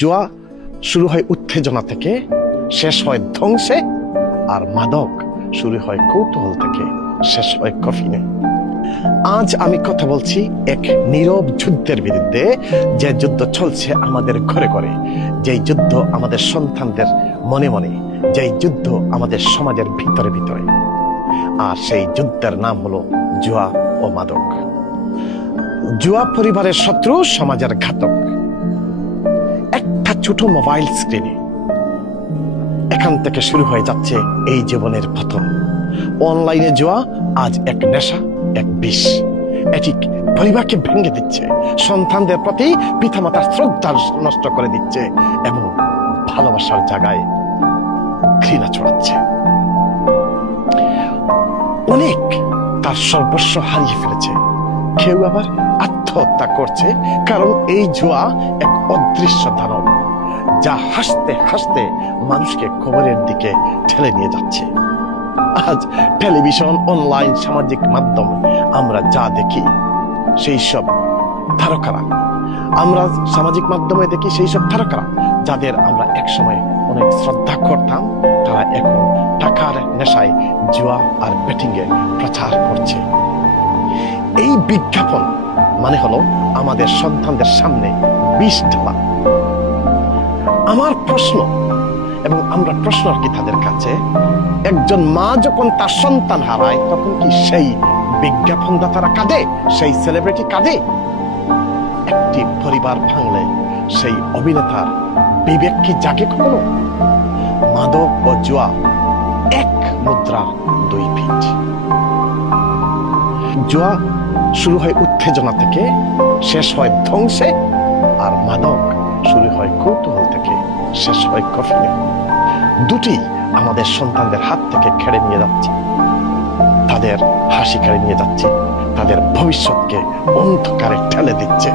জুয়া শুরু হয় উত্তেজনা থেকে, শেষ হয় ধ্বংসে, আর মাদক শুরু হয় কৌতূহল থেকে, শেষ হয় কফিনে। আজ আমি কথা বলছি এক নীরব যুদ্ধের বিরুদ্ধে, যে যুদ্ধ চলছে আমাদের ঘরে ঘরে, যেই যুদ্ধ আমাদের সন্তানদের মনে মনে, যেই যুদ্ধ আমাদের সমাজের ভিতরে ভিতরে। আর সেই যুদ্ধের নাম হলো জুয়া ও মাদক। জুয়া পরিবারের শত্রু, সমাজের ঘাতক। একটা ছোট মোবাইল স্ক্রিনে এখান থেকে শুরু হয়ে যাচ্ছে এই জীবনের পতন। অনলাইনে জুয়া আজ এক নেশা, এক বিষ। এটি পরিবারকে ভেঙে দিচ্ছে, সন্তানদের প্রতি পিতামাতার শ্রদ্ধা নষ্ট করে দিচ্ছে এবং ভালোবাসার জায়গায় ঘৃণা ছড়াচ্ছে। অনেক তার সর্বস্ব হারিয়ে ফেলেছে, কেউ আবার আত্মহত্যা করছে, কারণ এই জুয়া এক অদৃশ্য দানব, যা হাসতে হাসতে মানুষকে কবরের দিকে ঠেলে নিয়ে যাচ্ছে। আজ টেলিভিশন, অনলাইন, সামাজিক মাধ্যম আমরা যা দেখি, সেই সব তারকারা, আমরা সামাজিক মাধ্যমে দেখি সেই সব তারকারা যাদের আমরা একসময় অনেক শ্রদ্ধা করতাম, তারা এখন টাকার নেশায় জুয়া আর ব্যাটিং এ প্রচার করছে। এই বিজ্ঞাপন মানে হলো আমাদের সন্তানদের সামনে বিষ ঢালা। আমার প্রশ্ন, এবং আমরা প্রশ্ন আর কি তাদের কাছে, একজন মা যখন তার সন্তান হারায়, তখন কি সেই বিজ্ঞাপনদাতারা কাঁদে, সেই সেলিব্রিটি কাঁদে? একটি পরিবার ভাঙলে সেই অভিনেতার বিবেক কি জাগে কখনো? মাদক ও জুয়া এক মুদ্রার দুই পিঠ। জুয়া শুরু হয় উত্তেজনা থেকে, শেষ হয় ধ্বংসে, আর মাদক শুরু হয় কৌতূহল থেকে, শেষ হয় কফিনে। দুটি আমাদের সন্তানদের হাত থেকে কেড়ে নিয়ে যাচ্ছে, তাদের হাসি কেড়ে নিয়ে যাচ্ছে, তাদের ভবিষ্যৎকে অন্ধকারে ঠেলে দিচ্ছে।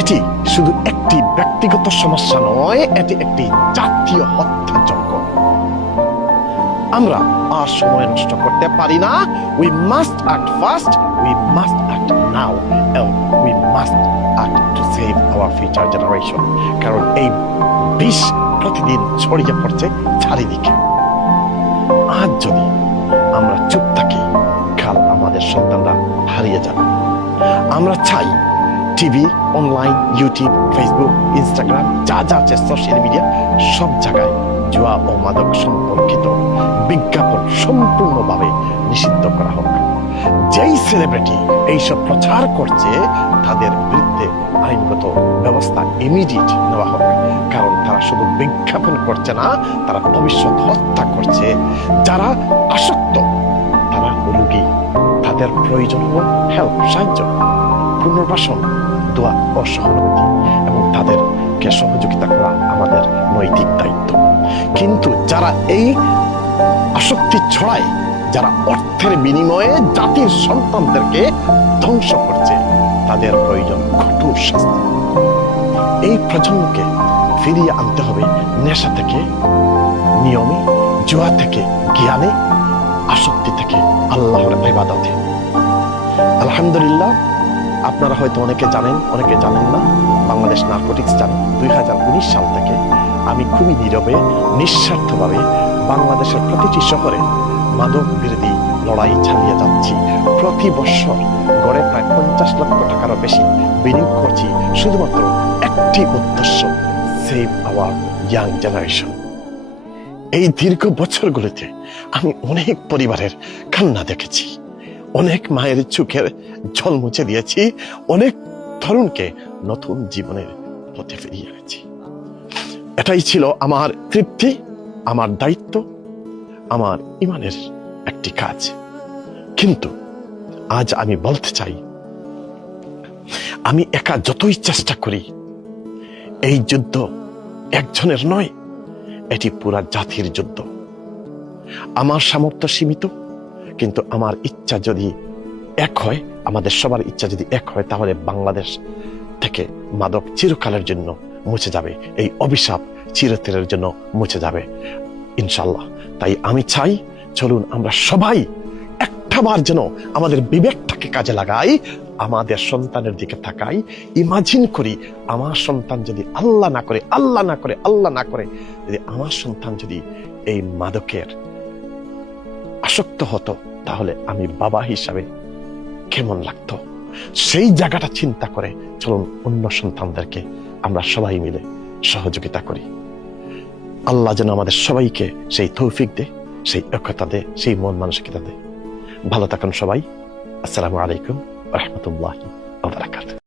এটি শুধু একটি ব্যক্তিগত সমস্যা নয়, এটি একটি জাতীয় হত্যাযজ্ঞ। আমরা আর সময় নষ্ট করতে পারি না। We must act fast, we must act now, and we must act to save our future generation. কারণ এই বিষ প্রতিদিন ছড়িয়ে পড়ছে চারিদিকে। আজ যদি আমরা চুপ থাকি, কাল আমাদের সন্তানরা হারিয়ে যাবে। আমরা চাই TV, online, YouTube, Facebook, Instagram, যা যা আছে সোশ্যাল মিডিয়া, সব জায়গায় জুয়া ও মাদক সম্পর্কিত বিজ্ঞাপন সম্পূর্ণভাবে নিষিদ্ধ করা হোক। যেই সেলিব্রিটি এইসব প্রচার করছে, তাদের বিরুদ্ধে আইনগত ব্যবস্থা ইমিডিয়েট নেওয়া হোক। কারণ তারা শুধু বিজ্ঞাপন করছে না, তারা ভবিষ্যৎ হত্যা করছে। যারা আসক্ত, তারা রোগী, তাদের প্রয়োজন হলো হেল্প, সাহায্য, পুনর্বাসন, দোয়া ও সহানুভূতি, এবং তাদেরকে সহযোগিতা করা আমাদের নৈতিক দায়িত্ব। কিন্তু যারা এই আসক্তি ছড়ায়, যারা অর্থের বিনিময়ে জাতির সন্তানদেরকে ধ্বংস করছে, তাদের প্রয়োজন কঠোর শাস্তি। এই প্রজন্মকে ফিরিয়ে আনতে হবে নেশা থেকে নিয়মে, জুয়া থেকে জ্ঞানে, আসক্তি থেকে আল্লাহর ইবাদতে। আলহামদুলিল্লাহ, আপনারা হয়তো অনেকে জানেন, অনেকে জানেন না, বাংলাদেশ নারকোটিক্স জানে 2019 সাল থেকে আমি খুবই নীরবে, নিঃস্বার্থভাবে বাংলাদেশের প্রতিটি শহরে মাদক বিরোধী লড়াই চালিয়ে যাচ্ছি। প্রতি বছর গড়ে প্রায় 50 লক্ষ টাকারও বেশি বিনিয়োগ করছি শুধুমাত্র একটি উদ্দেশ্য, সেভ আওয়ার ইয়াং জেনারেশন। এই দীর্ঘ বছরগুলিতে আমি অনেক পরিবারের কান্না দেখেছি, অনেক মায়ের চোখের জল মুছে দিয়েছি, অনেক তরুণকে নতুন জীবনের পথে ফিরিয়ে এনেছি। এটাই ছিল আমার তৃপ্তি, আমার দায়িত্ব, আমার ইমানের একটি কাজ। কিন্তু আজ আমি বলতে চাই, আমি একা যতই চেষ্টা করি, এই যুদ্ধ একজনের নয়, এটি পুরা জাতির যুদ্ধ। আমার সামর্থ্য সীমিত, কিন্তু আমার ইচ্ছা যদি এক হয়, আমাদের সবার ইচ্ছা যদি এক হয়, তাহলে বাংলাদেশ থেকে মাদক চিরকালের জন্য মুছে যাবে, এই অভিশাপ চিরতরের জন্য মুছে যাবে ইনশাল্লাহ। তাই আমি চাই, চলুন আমরা সবাই একটা একটা বার যেন আমাদের বিবেকটাকে কাজে লাগাই, আমাদের সন্তানের দিকে তাকাই, ইমাজিন করি আমার সন্তান যদি আল্লাহ না করে যদি আমার সন্তান যদি এই মাদকের আসক্ত হতো, তাহলে আমি বাবা হিসাবে কেমন লাগতো। সেই জায়গাটা চিন্তা করে চলুন অন্য সন্তানদেরকে আমরা সবাই মিলে সহযোগিতা করি। আল্লাহ যেন আমাদের সবাইকে সেই তৌফিক দে, সেই একতা দে, সেই মন মানসিকতা দে। ভালো থাকুন সবাই। আসসালামু আলাইকুম ওয়া রাহমাতুল্লাহি ওয়া বারাকাতুহু।